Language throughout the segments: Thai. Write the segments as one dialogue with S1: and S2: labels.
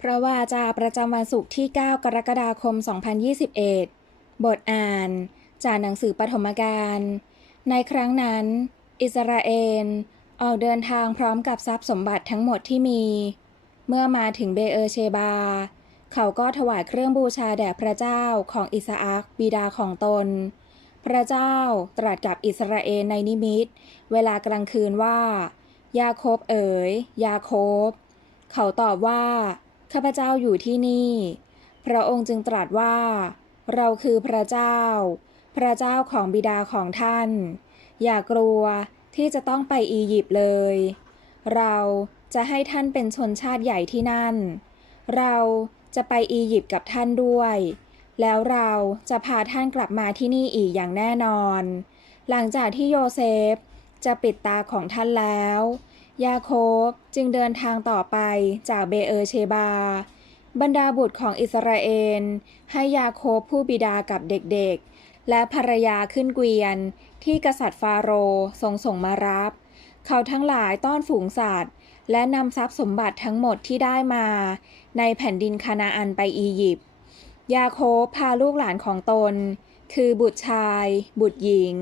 S1: พระวาจาประจำวันศุกร์ที่ 9 กรกฎาคม 2021 บทอ่าน จากหนังสือปฐมกาล ในครั้งนั้น อิสราเอลออกเดินทางพร้อมกับทรัพย์สมบัติทั้งหมดที่มี เมื่อมาถึงเบเออเชบา เขาก็ถวายเครื่องบูชาแด่พระเจ้าของอิสอักบิดาของตน พระเจ้าตรัสกับอิสราเอลในนิมิต เวลากลางคืนว่า ยาโคบเอ๋ย ยาโคบ เขาตอบว่า ข้าพเจ้าอยู่ที่นี่ พระองค์จึงตรัสว่า เราคือพระเจ้า พระเจ้าของบิดาของท่าน อย่ากลัวที่จะต้องไปอียิปต์เลย เราจะให้ท่านเป็นชนชาติใหญ่ที่นั่น เราจะไปอียิปต์กับท่านด้วย แล้วเราจะพาท่านกลับมาที่นี่อีกอย่างแน่นอน หลังจากที่โยเซฟจะปิดตาของท่านแล้ว ยาโคบจึงเดินทางต่อไปจากเบเออเชบา บรรดาบุตรของอิสราเอล ให้ยาโคบผู้บิดากับเด็กๆ และภรรยาขึ้นเกวียน ที่กษัตริย์ฟาโรห์ทรงส่งมารับ เขาทั้งหลายต้อนฝูงสัตว์ และนำทรัพย์สมบัติทั้งหมดที่ได้มา ในแผ่นดินคานาอันไปอียิปต์ยาโคบพาลูกหลานของตน คือบุตรชาย บุตรหญิง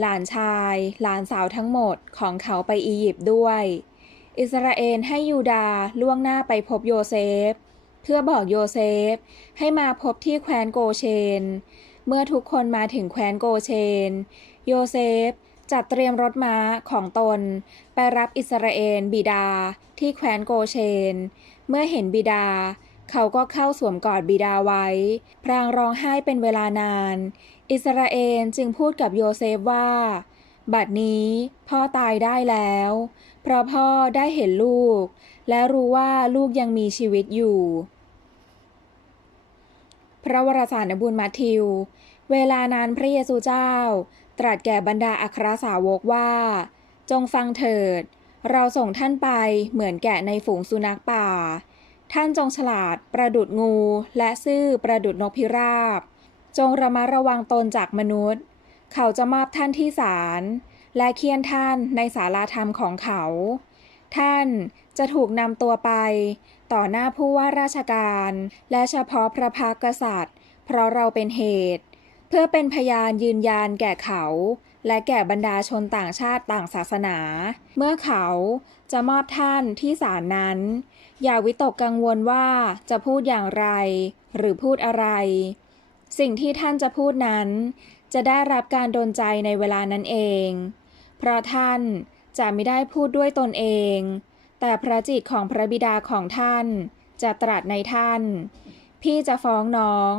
S1: หลานชาย หลานสาวทั้งหมดของเขาไปอียิปต์ด้วย อิสราเอลให้ยูดาล่วงหน้าไปพบโยเซฟ เพื่อบอกโยเซฟ ให้มาพบที่แคว้นโกเชน เมื่อทุกคนมาถึงแคว้นโกเชน โยเซฟจัดเตรียมรถม้าของตน ไปรับอิสราเอลบิดาที่แคว้นโกเชน เมื่อเห็นบิดา เขาก็เข้าสวมกอดบิดาไว้ พรางร้องไห้เป็นเวลานาน อิสราเอลจึงพูดกับโยเซฟว่า บัดนี้พ่อตายได้แล้ว เพราะพ่อได้เห็นลูก และรู้ว่าลูกยังมีชีวิตอยู่ พระวรสารนบุญมัทธิว เวลานั้นพระเยซูเจ้า ตรัสแก่บรรดาอัครสาวกว่า จงฟังเถิด เราส่งท่านไปเหมือนแกะในฝูงสุนัขป่า ท่านจงฉลาดประดุดงู และซื่อประดุดนกพิราบ จงระมัดระวังตนจากมนุษย์ เขาจะมอบท่านที่ศาลและเคียนท่านในศาลาธรรมของเขา ท่านจะถูกนำตัวไป ต่อหน้าผู้ว่าราชการ และเฉพาะพระพักกษัตริย์ เพราะเราเป็นเหตุ เพื่อเป็นพยานยืนยันแก่เขา และแก่บรรดาชนต่างชาติต่างศาสนา เมื่อเขาจะมอบท่านที่ศาลนั้น อย่าวิตกกังวลว่าจะพูดอย่างไร หรือพูดอะไร สิ่งที่ท่านจะพูดนั้น จะได้รับการดลใจในเวลานั้นเอง เพราะท่านจะไม่ได้พูดด้วยตนเอง แต่พระจิตของพระบิดาของท่าน จะตรัสในท่าน พี่จะฟ้องน้อง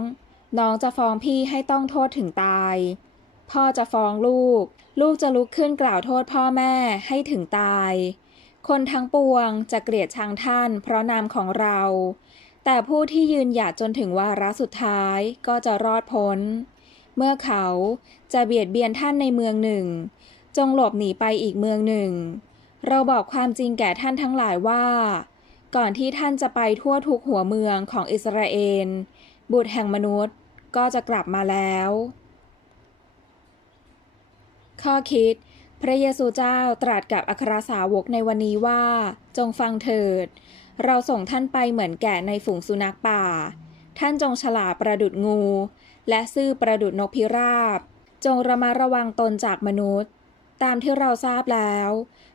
S1: น้องจะฟ้องพี่ให้ต้องโทษถึงตาย พ่อจะฟ้องลูก ลูกจะลุกขึ้นกล่าวโทษพ่อแม่ให้ถึงตาย คนทั้งปวงจะเกลียดชังท่านเพราะนามของเรา แต่ผู้ที่ยืนหยัดจนถึงวาระสุดท้ายก็จะรอดพ้น เมื่อเขาจะเบียดเบียนท่านในเมืองหนึ่ง จงหลบหนีไปอีกเมืองหนึ่ง เราบอกความจริงแก่ท่านทั้งหลายว่า ก่อนที่ท่านจะไปทั่วทุกหัวเมืองของอิสราเอล บุตรแห่งมนุษย์ก็จะกลับมาแล้ว ข้อคิด พระเยซูเจ้าตรัสกับอัครสาวกในวันนี้ว่า จงฟังเถิด เราส่งท่านไปเหมือนแกะในฝูงสุนัขป่า ท่านจงฉลาดประดุดงู และซื่อประดุดนกพิราบ จงระมัดระวังตนจากมนุษย์ ตามที่เราทราบแล้ว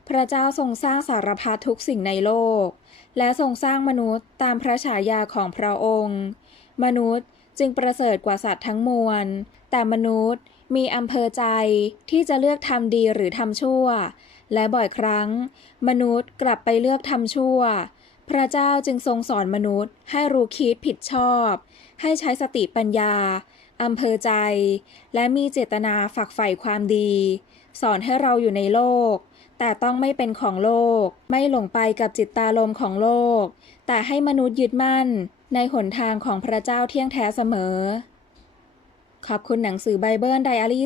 S1: พระเจ้าทรงสร้างสารพัดทุกสิ่งในโลก และทรงสร้างมนุษย์ตามพระฉายาของพระองค์ มนุษย์ จึงประเสริฐกว่าสัตว์ทั้งมวล แต่มนุษย์มีอำเภอใจที่จะเลือกทำดีหรือทำชั่ว และบ่อยครั้ง มนุษย์กลับไปเลือกทำชั่ว พระเจ้าจึงทรงสอนมนุษย์ ให้รู้คิดผิดชอบ ให้ใช้สติปัญญาอำเภอใจ และมีเจตนาฝักใฝ่ความดี สอนให้เราอยู่ในโลก แต่ต้องไม่เป็นของโลก ไม่หลงไปกับจิตตาลมของโลก แต่ให้มนุษย์ยึดมั่นในหนทางของพระเจ้าเที่ยงแท้เสมอ ขอบคุณหนังสือไบเบิลไดอารี่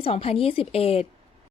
S1: 2021